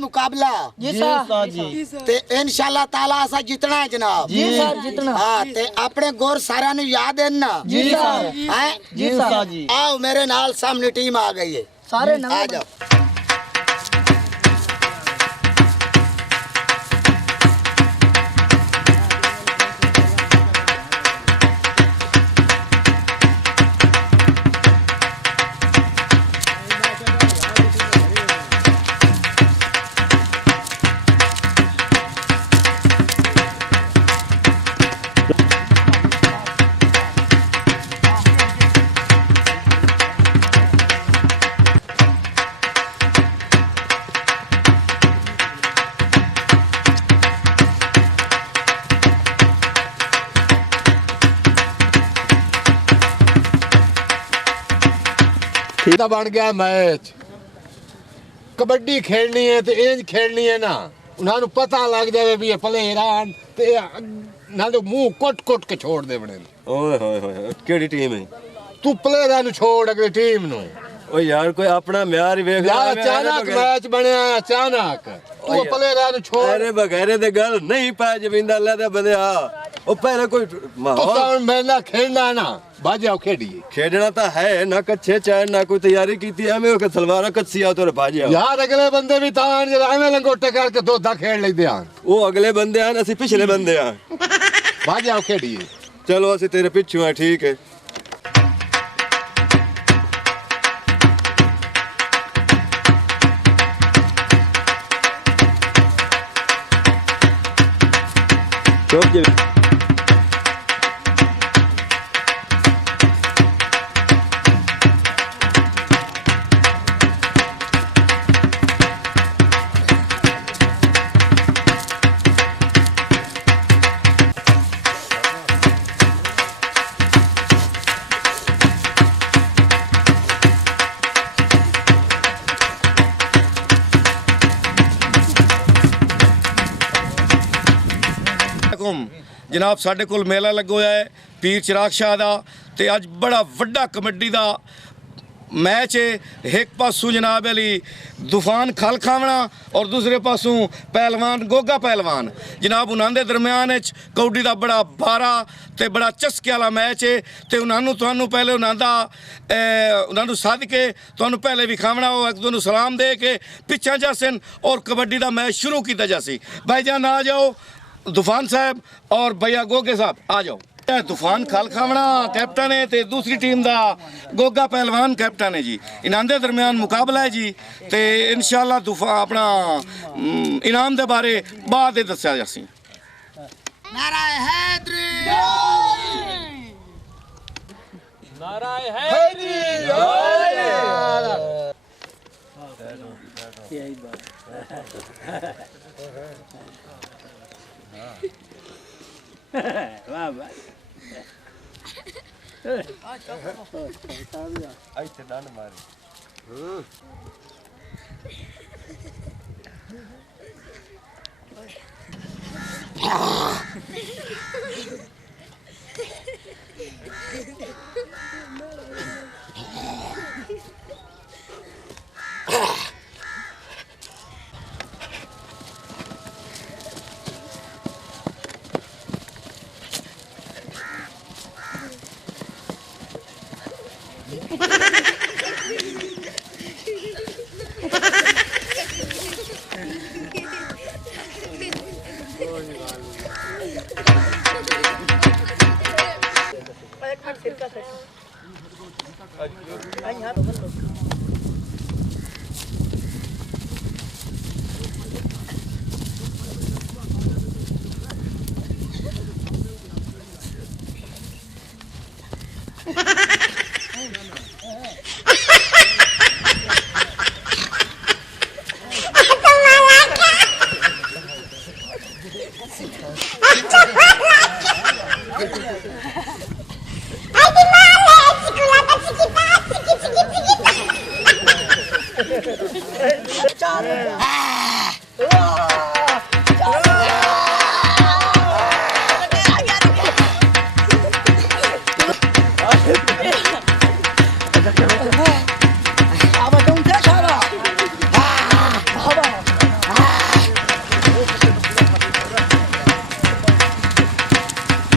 मुकाबला जी सर जी ते इंशाल्लाह ताला असा जितना है जनाब जी सर जितना हाँ ते अपने गोर सारा नु याद है ना जी सर हैं जी सर जी आओ मेरे नाल सामने टीम आ गई है सारे आ नंबर जाओ ਇਹਦਾ ਬਣ ਗਿਆ ਮੈਚ ਕਬੱਡੀ ਖੇਡਣੀ ਹੈ ਤੇ ਇੰਜ ਖੇਡਣੀ ਹੈ ਨਾ ਉਹਨਾਂ ਨੂੰ ਪਤਾ ਲੱਗ ਜਾਵੇ ਵੀ ਇਹ ਪਲੇਅਰ ਆਣ ਤੇ ਨਾਲ ਮੂੰਹ ਕੁੱਟ ਕੇ ਛੋੜ ਦੇਵਣੇ ਓਏ ਹੋਏ ਹੋਏ ਕਿਹੜੀ ਟੀਮ ਹੈ ਤੂੰ ਪਲੇਅਰਾਂ ਨੂੰ ਛੋੜ ਅਗਲੀ ਟੀਮ ਨੂੰ ਓ ਯਾਰ ਕੋਈ ਆਪਣਾ ਮਿਆਰ ਹੀ ਵੇਖ ਯਾਰ ਅਚਾਨਕ ਮੈਚ ਬਣਿਆ ਅਚਾਨਕ ਤੂੰ ਪਲੇਅਰਾਂ ਨੂੰ ਛੋੜ ਅਰੇ ਬਗੈਰੇ ਦੇ ਗੱਲ ਨਹੀਂ ਪੈ ਜਵਿੰਦਾ ਅੱਲਾ ਦੇ ਬੰਦਿਆ ਉਹ ਪਹਿਲੇ ਕੋਈ ਤੂੰ ਮਾਹੌਲ ਤਾਂ ਮੇਰੇ ਨਾਲ ਖੇਡਣਾ ਨਾ ਬਾਜਿਓ ਖੇਡੀਏ ਖੇਡਣਾ ਤਾਂ ਹੈ ਨਾ ਕੱਛੇ ਚੈਨ ਨਾ ਕੋਈ ਤਿਆਰੀ ਕੀਤੀ ਐਵੇਂ ਕਿ ਸਲਵਾਰਾਂ ਕੱਸੀ ਆ ਤੋਰੇ ਭਾਜੀ ਯਾਰ ਅਗਲੇ ਬੰਦੇ ਵੀ ਤਾਂ ਜਿਹੜਾ ਐਵੇਂ ਲੰਗੋਟੇ ਕਰਕੇ ਦੋਦਾ ਖੇਡ ਲੈਂਦੇ ਆ ਉਹ ਅਗਲੇ ਬੰਦੇ ਹਨ ਅਸੀਂ ਪਿਛਲੇ ਬੰਦੇ ਆ ਬਾਜਿਓ ਖੇਡੀਏ ਚਲੋ ਅਸੀਂ ਤੇਰੇ ਪਿੱਛੇ ਆ ਠੀਕ ਹੈ ਚੁੱਪ ਜੀ जनाब साढ़े कोल मेला लगा हुआ है पीर चिराग शाह का तो अज बड़ा वड्डा कबड्डी का मैच है एक पासों जनाब अली तूफान खल खावना और दूसरे पासों पहलवान गोगा पहलवान जनाब उन्होंने दरम्यान कबड्डी का बड़ा बारा तो बड़ा चस्के वाला मैच है तो उन्होंने पहले उन्होंने सद के तुहानू पहले विखावना हो एक दूसरे सलाम दे के पिछा जासन और कबड्डी का मैच शुरू किया जासी भाईजान आ जाओ तूफान साहब और भैया गोगे साहब आ जाओ तूफान खल खावना कैप्टन है तो दूसरी टीम का गोगा पहलवान कैप्टन है जी इन्हां दे दरम्यान मुकाबला है जी तो इंशाल्लाह तूफान अपना इनाम के बारे बाद दस्या जासी नाराए हैदरी नाराए हैदरी यही बात वाह वाह ਇੱਥੇ ਡੰਡ ਮਾਰੀ